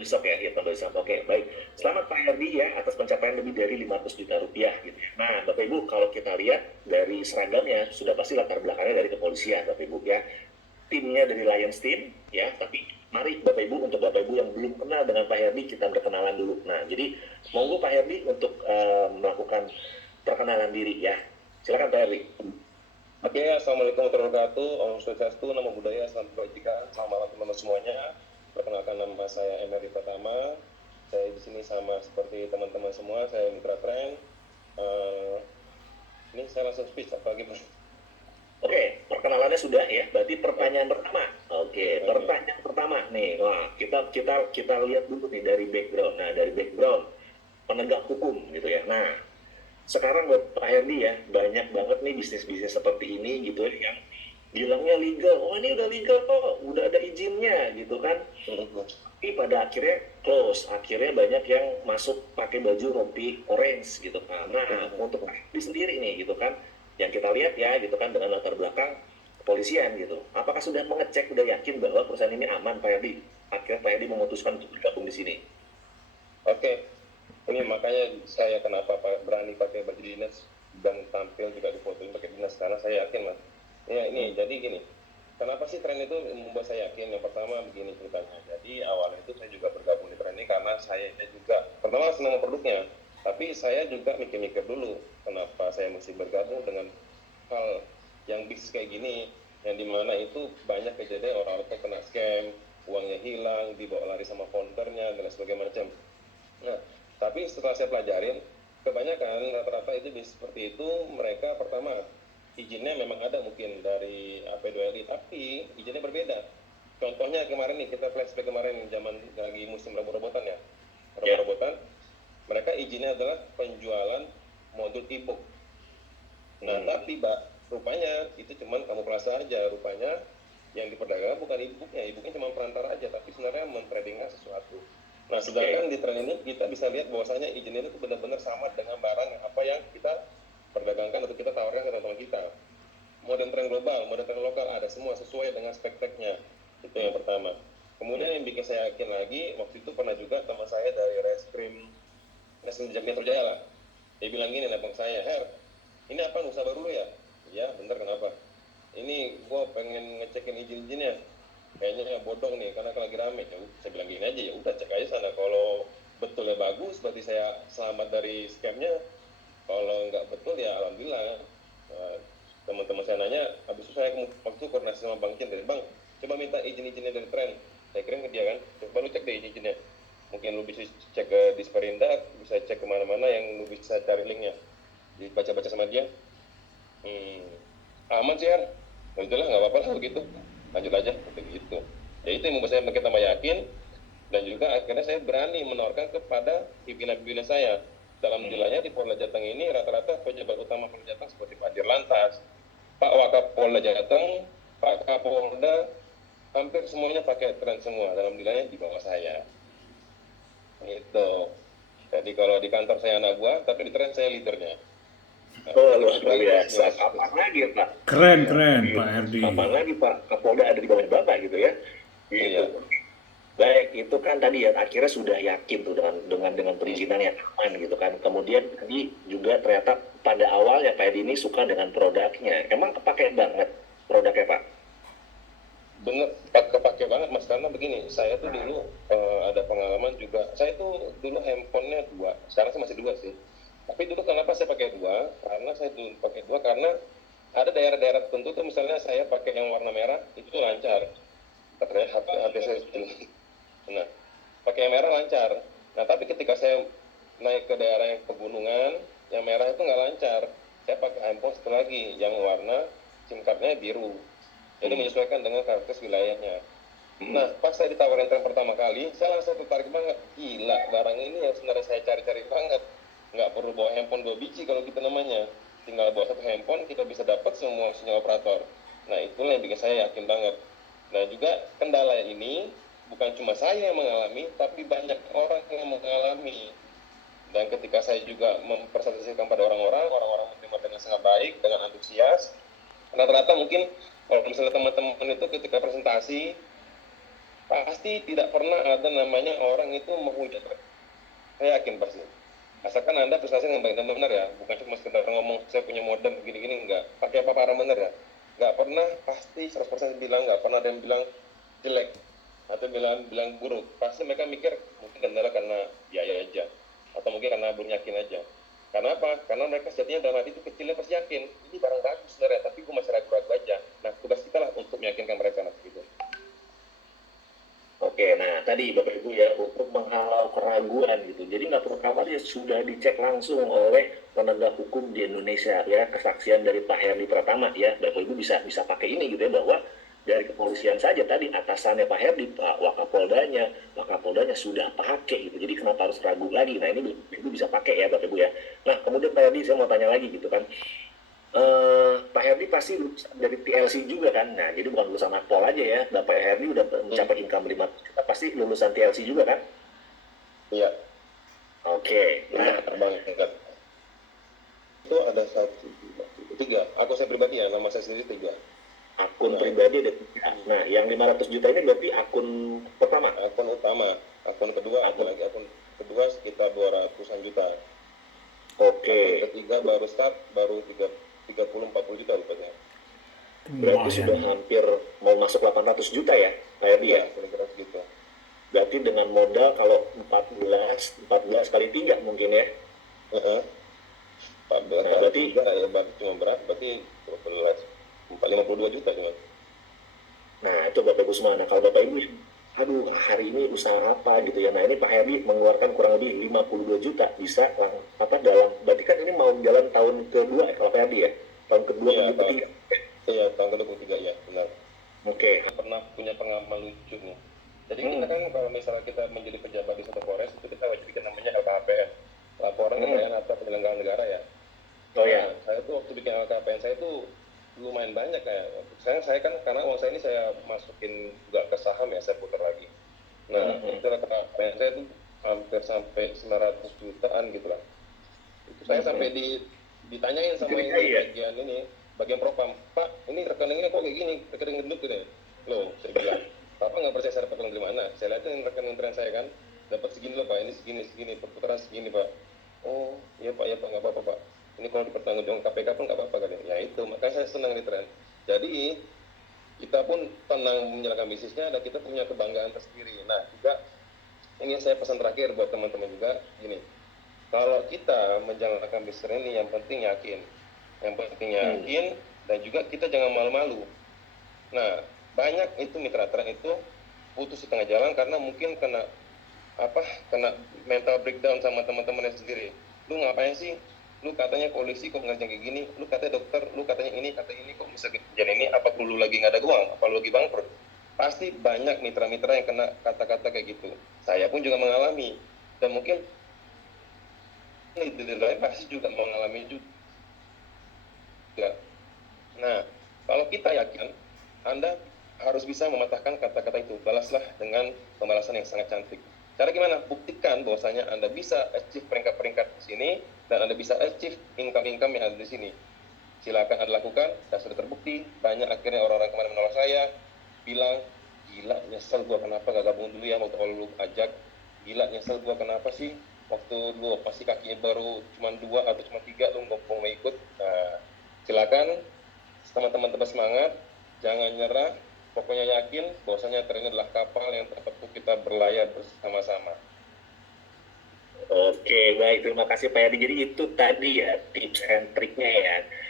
besok ya, hitung besok. Oke, baik. Selamat Pak Herdi ya atas pencapaian lebih dari 500 juta rupiah gitu. Nah, Bapak Ibu kalau kita lihat dari seragamnya sudah pasti latar belakangnya dari kepolisian, Bapak Ibu ya. Timnya dari Lions Team ya, tapi mari Bapak Ibu, untuk Bapak Ibu yang belum kenal dengan Pak Herdi, kita berkenalan dulu. Nah, jadi monggo Pak Herdi untuk melakukan perkenalan diri ya. Silakan Pak Herdi. Oke, Assalamualaikum warahmatullahi wabarakatuh. Om Swastiastu, Namo Buddhaya, Salam Kebajikan. Selamat malam teman-teman semuanya. Perkenalkan, nama saya Emery Pratama. Saya di sini sama seperti teman-teman semua. Saya Mitra Friend. Ini saya langsung speech apa gimana? Oke, perkenalannya sudah ya. Berarti pertanyaan pertama. Oke, pertanyaan pertama nih. Wah, kita lihat dulu nih dari background. Nah, dari background penegak hukum gitu ya. Nah, sekarang buat Pak Herdi ya, banyak banget nih bisnis-bisnis seperti ini gitu ya, yang bilangnya legal. Oh, ini udah legal kok, udah ada izinnya gitu kan. Tapi pada akhirnya close, akhirnya banyak yang masuk pakai baju rompi orange gitu kan. Nah, untuk Pak Herdi sendiri nih gitu kan, yang kita lihat ya gitu kan dengan latar belakang kepolisian gitu. Apakah sudah mengecek, sudah yakin bahwa perusahaan ini aman Pak Herdi? Akhirnya Pak Herdi memutuskan untuk bergabung di sini. Oke, ini makanya saya kenapa berani pakai baju dinas dan tampil juga difotoin pakai dinas, karena saya yakin mas. Ya ini jadi gini, kenapa sih tren itu membuat saya yakin? Yang pertama begini ceritanya. Jadi awalnya itu saya juga bergabung di tren ini karena saya juga pertama senang produknya, tapi saya juga mikir-mikir dulu kenapa saya mesti bergabung dengan hal yang bisnis kayak gini, yang dimana itu banyak kejadian orang-orang kena scam, uangnya hilang, dibawa lari sama foundernya dan sebagainya macam. Nah, tapi setelah saya pelajarin, kebanyakan rata-rata itu bisnis seperti itu, mereka pertama izinnya memang ada mungkin dari AP2LI, tapi izinnya berbeda. Contohnya kemarin nih, kita flashback kemarin zaman lagi musim robot-robotan ya. Robot-robotan, mereka izinnya adalah penjualan modul e-book. Nah, tapi rupanya itu cuma kamuflase aja. Rupanya yang diperdagangkan bukan e-booknya, e-booknya cuma perantara aja, tapi sebenarnya mentradingnya sesuatu. Nah, sedangkan di tren ini kita bisa lihat bahwasanya izinnya itu benar-benar sama dengan barang apa yang kita perdagangkan atau kita tawarkan ke teman-teman kita. Modern tren global, modern tren lokal, ada semua sesuai dengan spek-speknya. Itu yang pertama. Kemudian yang bikin saya yakin lagi, waktu itu pernah juga teman saya dari Reskrim Metro Jaya lah. Dia bilang gini, bang saya, Her, ini apa usaha baru lu ya? Iya, bener, kenapa? Ini gua pengen ngecekin izin-izinnya. Kayaknya bodong nih karena lagi rame. Ya, saya bilang gini aja, ya udah cek aja sana. Kalau betulnya bagus, berarti saya selamat dari scamnya. Kalau nggak betul ya alhamdulillah. Teman-teman saya nanya, habis itu saya waktu koordinasi sama Bang Cin, dari Bang, coba minta izin-izinnya dari tren. Saya kirim ke dia kan, coba lu cek deh izin-izinnya. Mungkin lu bisa cek ke Disperindak, bisa cek kemana-mana yang lu bisa cari linknya. Dibaca-baca sama dia. Aman sih ya. Udahlah nggak apa-apa lah begitu. Lanjut aja begitu. Ya itu yang membuat saya makin tambah yakin, dan juga akhirnya saya berani menawarkan kepada pimpinan-pimpinan saya. Dalam wilayahnya di Polda Jateng ini rata-rata pejabat utama Polda Jateng seperti Pak Dirlantas, Pak Wakapolda Jateng, Pak Kapolda, hampir semuanya pakai tren semua dalam wilayah di bawah saya. Itu. Jadi kalau di kantor saya anak buah, tapi di tren saya leadernya. Oh, luar biasa. Kapan lagi Pak? Keren Pak Herdi. Kapan lagi Pak Kapolda ada di bawah Bapak gitu ya? Gitu. Iya. Baik, itu kan tadi ya akhirnya sudah yakin tuh dengan perizinan yang aman gitu kan. Kemudian tadi juga ternyata pada awalnya Pak Herdi ini suka dengan produknya. Emang kepake banget produknya Pak? Bener, kepake banget mas, karena begini, saya tuh dulu ada pengalaman juga. Saya tuh dulu handphonenya 2, sekarang sih masih 2 sih. Tapi dulu kenapa saya pakai 2? Karena saya dulu pakai 2 karena ada daerah-daerah tertentu tuh, misalnya saya pakai yang warna merah itu tuh lancar. Katanya HP saya nah, pakai yang merah lancar. Nah, tapi ketika saya naik ke daerah yang pegunungan, yang merah itu nggak lancar. Saya pakai handphone satu lagi yang warna SIM cardnya biru. Jadi menyesuaikan dengan karakteristik wilayahnya. Nah, pas saya ditawarin tren pertama kali, saya langsung tertarik banget. Gila, barang ini yang sebenarnya saya cari-cari banget. Nggak perlu bawa handphone 2 biji kalau gitu namanya. Tinggal bawa satu handphone, kita bisa dapat semua sinyal operator. Nah, itulah yang bikin saya yakin banget. Nah, juga kendala ini bukan cuma saya yang mengalami, tapi banyak orang yang mengalami. Dan ketika saya juga mempresentasikan pada orang-orang menerima dengan sangat baik, dengan antusias. Rata-rata mungkin kalau misalnya teman-teman itu ketika presentasi pasti tidak pernah ada namanya orang itu menghujat. Saya yakin pasti. Asalkan Anda presentasi dengan baik dan benar ya, bukan cuma sekedar ngomong saya punya modem begini-gini, enggak. Pakai paparan benar ya. Enggak pernah pasti 100% bilang, enggak pernah ada yang bilang jelek atau bilang buruk. Pasti mereka mikir mungkin kendala karena biaya aja atau mungkin karena belum yakin aja. Karena apa? Karena mereka sejatinya dalam hati itu kecilnya pasti yakin ini barang bagus sebenarnya, tapi gue masih ragu-ragu aja. Nah, tugas kita lah untuk meyakinkan mereka gitu. Oke, nah tadi Bapak Ibu ya, untuk menghalau keraguan gitu. Jadi nggak perlu khawatir, sudah dicek langsung oleh penegak hukum di Indonesia ya, kesaksian dari Pak Herdi Pratama ya. Bapak Ibu bisa bisa pakai ini gitu ya, bahwa dari kepolisian saja tadi atasannya Pak Herdi, Pak Wakapoldanya sudah pakai gitu. Jadi kenapa harus ragu lagi? Nah ini Bapak Ibu bisa pakai ya Bapak Ibu ya. Nah kemudian Pak Herdi saya mau tanya lagi gitu kan. Pak Herdi pasti lulusan dari TLC juga kan, nah jadi bukan lulusan Akpol aja ya, Bapak Herdi udah mencapai income 5 juta, pasti lulusan TLC juga kan? Iya, Oke, nah Bang. Itu ada satu, tiga. Saya pribadi ya, nama saya sendiri tiga. akun Nah, pribadi ada 3. Nah yang 500 juta ini berarti akun pertama? akun utama, akun kedua ada lagi, akun kedua sekitar 200-an juta. Oke, Akun ketiga baru start, baru 30-40 juta rupanya. berarti sudah Lumayan. hampir mau masuk 800 juta ya Pak Herdi ya? Iya, kira-kira segitu. Berarti dengan modal kalau 14 kali 3 mungkin ya? Heeh. 14 Nah, berarti tiga ya, berarti cuma berapa? Berarti 52 juta cuma. Nah, itu Bapak Ibu semua. Nah, kalau Bapak Ibu, aduh, hari ini usaha apa gitu ya. Nah, ini Pak Herdi mengeluarkan kurang lebih 52 juta bisa dalam, berarti kan ini mau jalan tahun kedua ya, kalau Pak Herdi ya. Tahun kedua, Iya, tahun ketiga. iya, tahun ke-23 ya, benar. Oke. Pernah punya pengalaman lucu nih. Jadi kita kan kalau misalnya kita menjadi pejabat di suatu Polres itu kita wajib bikin namanya LKPN, laporan kekayaan harta penyelenggara negara ya. Oh ya. Nah, saya tuh waktu bikin LKPN saya tuh lumayan banyak kayak saya kan karena uang saya ini saya masukin juga ke saham ya, saya putar lagi. Nah, itu LKPN saya tuh hampir sampai 900 jutaan gitu lah. Itu saya sampai ditanyain sama ini bagian propam, Pak, ini rekeningnya kok kayak gini, rekening gendut gitu ya. Loh, saya bilang, Bapak nggak percaya saya dapat uang dari mana? Saya lihatin rekening tren saya kan, dapat segini loh Pak, ini segini, perputaran segini Pak. Oh, iya Pak, nggak apa-apa Pak. Ini kalau dipertanggungjawabkan KPK pun nggak apa-apa kan? Ya itu, makanya saya senang di tren. Jadi kita pun tenang menjalankan bisnisnya dan kita punya kebanggaan tersendiri. Nah, juga ini saya pesan terakhir buat teman-teman juga gini. Kalau kita menjalankan bisnis ini yang penting yakin. Dan juga kita jangan malu-malu. Nah, banyak itu mitra tren itu putus di tengah jalan karena mungkin kena mental breakdown sama teman-temannya sendiri. Lu ngapain sih? Lu katanya polisi kok ngerjain kayak gini, lu katanya dokter, lu katanya ini kok bisa jadi ini, apa perlu lagi nggak ada uang, apa lu lagi bangkrut? Pasti banyak mitra-mitra yang kena kata-kata kayak gitu. Saya pun juga mengalami dan mungkin di lain pasti juga mengalami juga. Nah, kalau kita yakin, Anda harus bisa mematahkan kata-kata itu. Balaslah dengan pembalasan yang sangat cantik. Cara gimana? Buktikan bahwasanya Anda bisa achieve peringkat-peringkat di sini dan Anda bisa achieve income-income yang ada di sini. Silakan Anda lakukan, dan sudah terbukti. Banyak akhirnya orang-orang kemarin menolak saya, bilang, gila nyesel gua kenapa gak gabung dulu ya waktu lu ajak. Gila nyesel gua kenapa sih waktu lu pasti kakinya baru cuma 2 atau cuma 3 lu nggak mau ikut. Nah, silakan teman-teman tetap semangat, jangan nyerah, pokoknya yakin bahwasanya tren adalah kapal yang tempat kita berlayar bersama-sama. Oke, baik. Terima kasih Pak Yadi. Jadi itu tadi ya tips and triknya ya.